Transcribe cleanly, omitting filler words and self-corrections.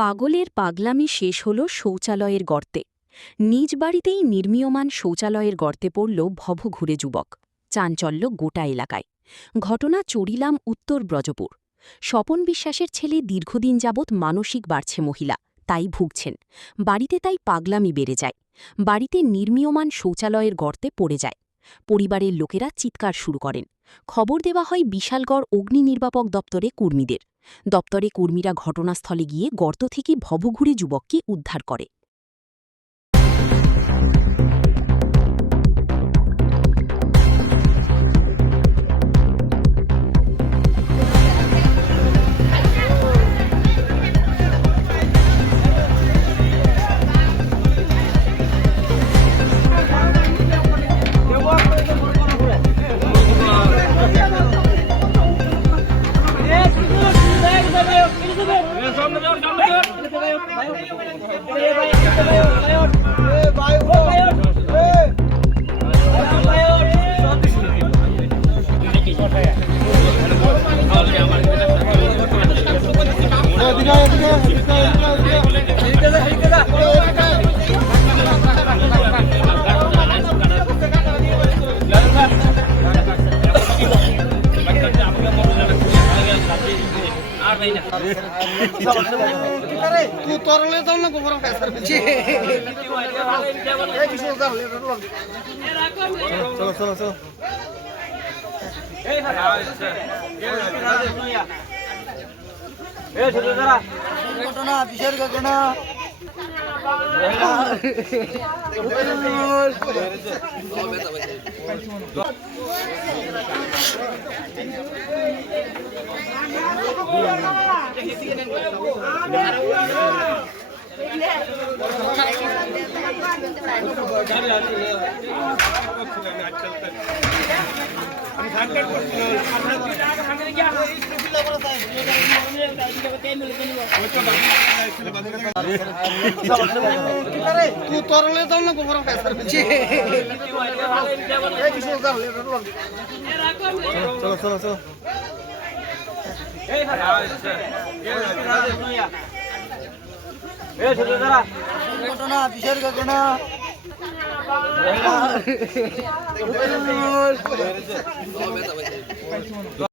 পাগলের পাগলামি শেষ হল শৌচালয়ের গর্তে। নিজ বাড়িতেই নির্মীয়মান শৌচালয়ের গর্তে পড়ল ভবঘুরে যুবক। চাঞ্চল্য গোটা এলাকায়। ঘটনা চড়িলাম উত্তর ব্রজপুর। স্বপন বিশ্বাসের ছেলে দীর্ঘদিন যাবৎ মানসিক বাড়ছে মহিলা, তাই ভুগছেন। বাড়িতে তাই পাগলামি বেড়ে যায়। বাড়িতে নির্মীয়মান শৌচালয়ের গর্তে পড়ে যায়। পরিবারের লোকেরা চিৎকার শুরু করেন। খবর দেওয়া হয় বিশালগড় অগ্নি নির্বাপক দপ্তরে কর্মীদের। দপ্তরে কর্মীরা ঘটনাস্থলে গিয়ে গর্ত থেকে ভবঘুরে যুবককে উদ্ধার করে। तू तोरले जाऊ नको बरं काय सर चलो चलो चलो घटना विशेष घटना तू तोरले जाऊ नको बरं काय सर चलो चलो चलो घटना विशेष घटना